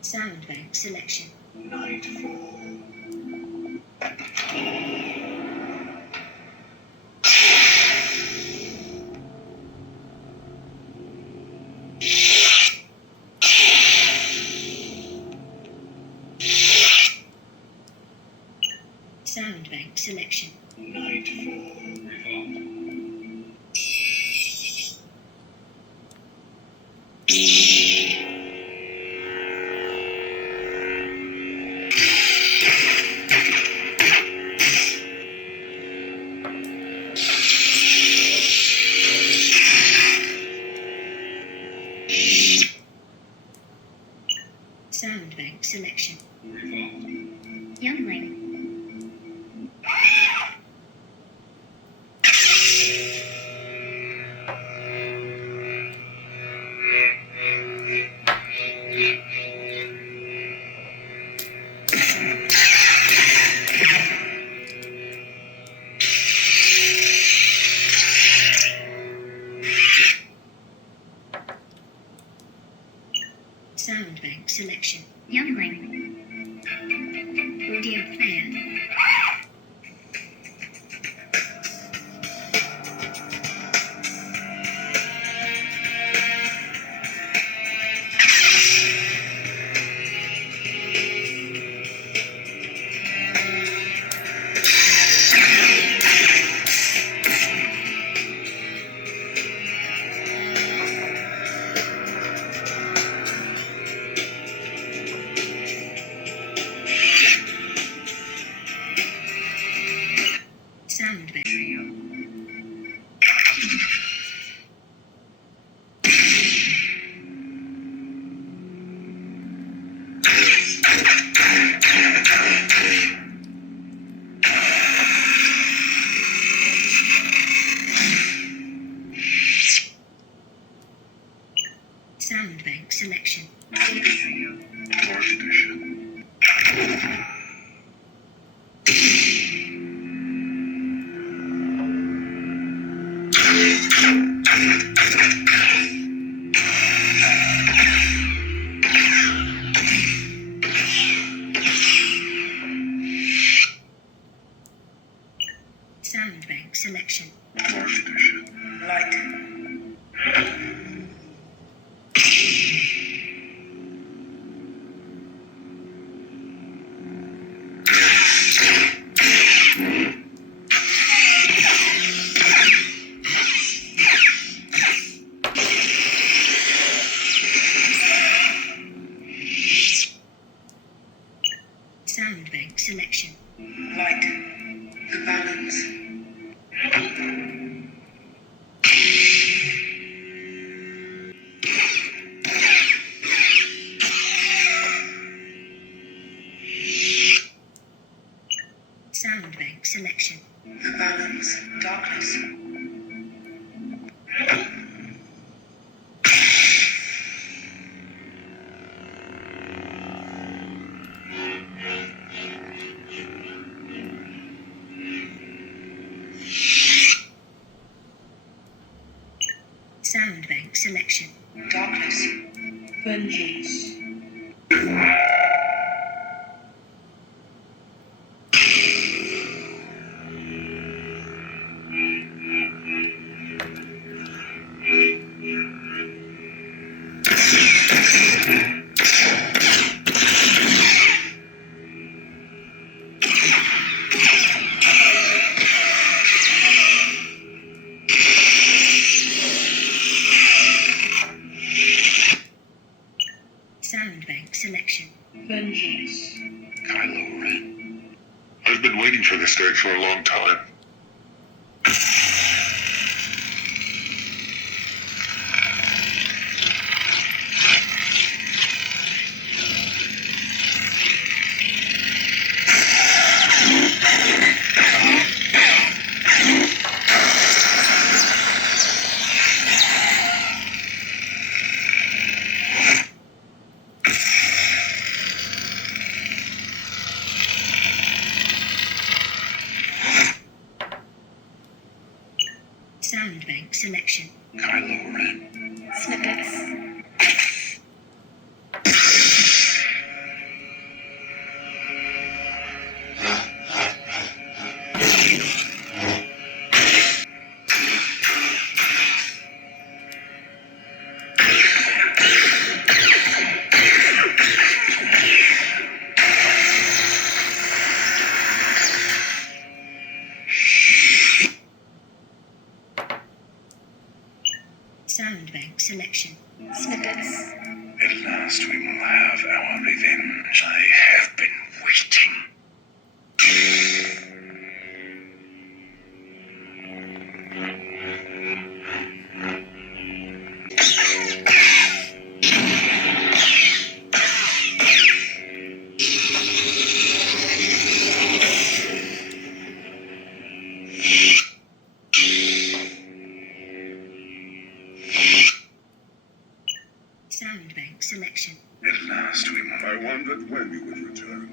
Sound bank selection. Nightfall. Sound bank selection. Nightfall. Sound bank selection. Youngling. Sound bank selection. Youngling. Audio player. Sound bank. Sound bank selection. Fourth edition. Sound bank selection. Fourth edition. Light. Sound bank selection. Light. The balance. Sound bank selection. The balance. Darkness. Sound bank selection. Darkness. Vengeance. Sound bank selection. Vengeance. Kylo Ren. I've been waiting for this day for a long time. last we will have our revenge. I have been waiting. Sound bank selection. At last we will. I wondered when you would return.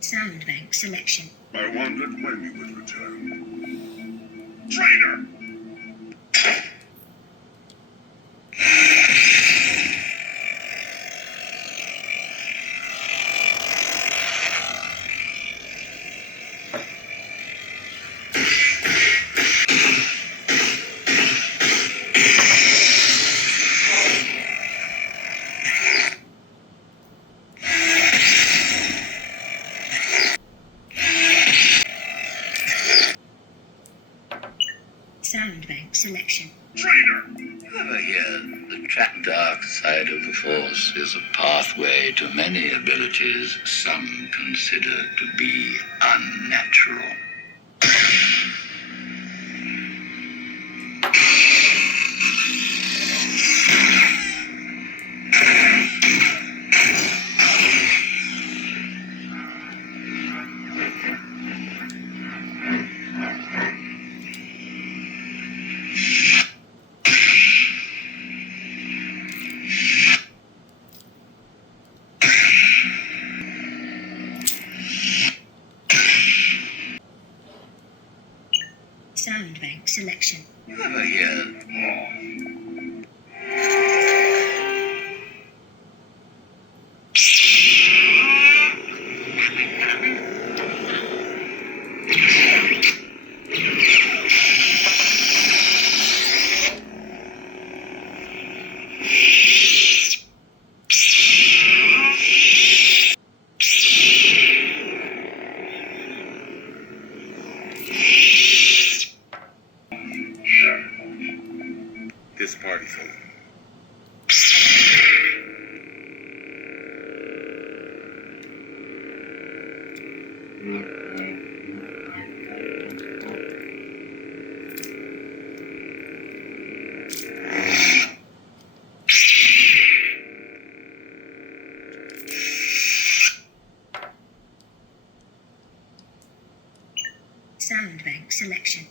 Sound bank selection. I wondered when you would return. Traitor! Sound bank selection. Traitor! Over here, the dark side of the Force is a pathway to many abilities some consider to be unnatural. Sound bank selection. Over here, This party folk. Sound bank selection.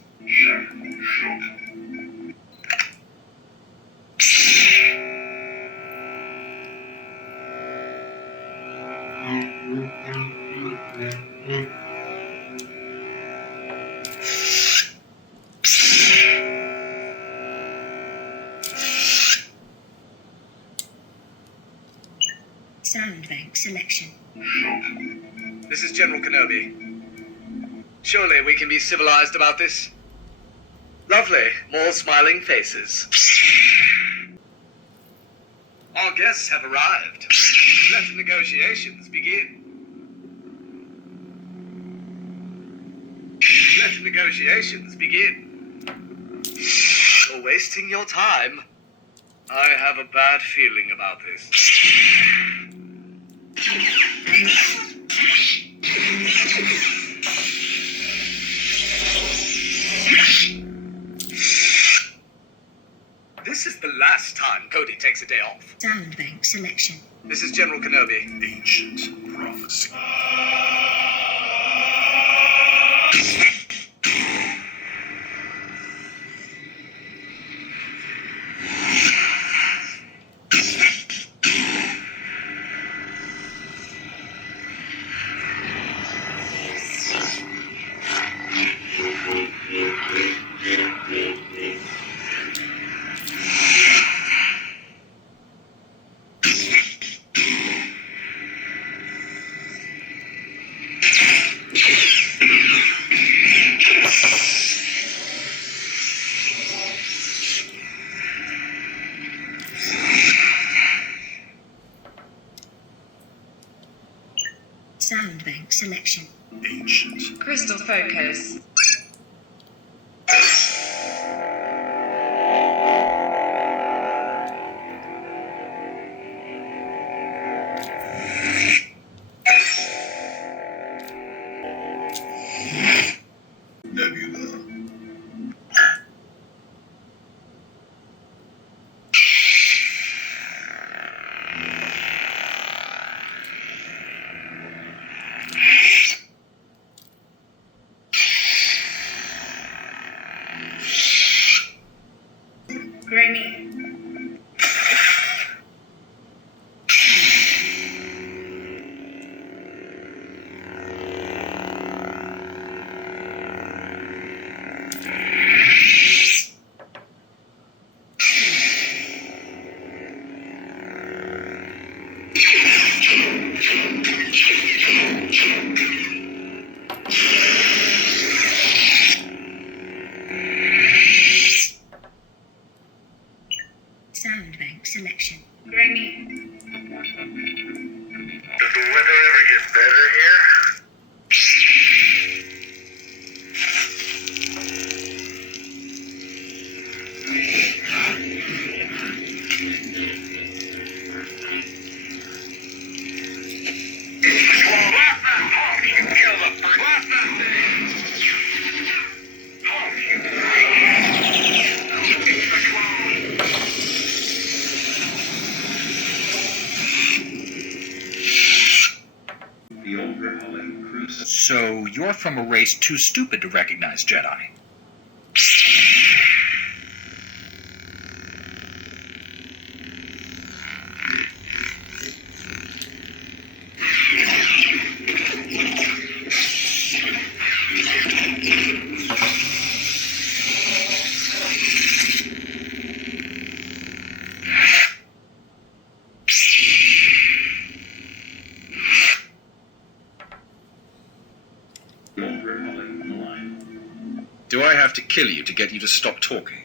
Sound bank selection. This is General Kenobi. Surely we can be civilized about this? Lovely. More smiling faces. Our guests have arrived. Let the negotiations begin. Let the negotiations begin. You're wasting your time. I have a bad feeling about this. This is the last time Cody takes a day off. Sound bank selection. This is General Kenobi. Ancient prophecy. Sound bank selection. Ancient. Crystal focus. Nebula. Gray meat. Sound bank selection. Gray meat. Does the weather ever get better here? So you're from a race too stupid to recognize Jedi. Do I have to kill you to get you to stop talking?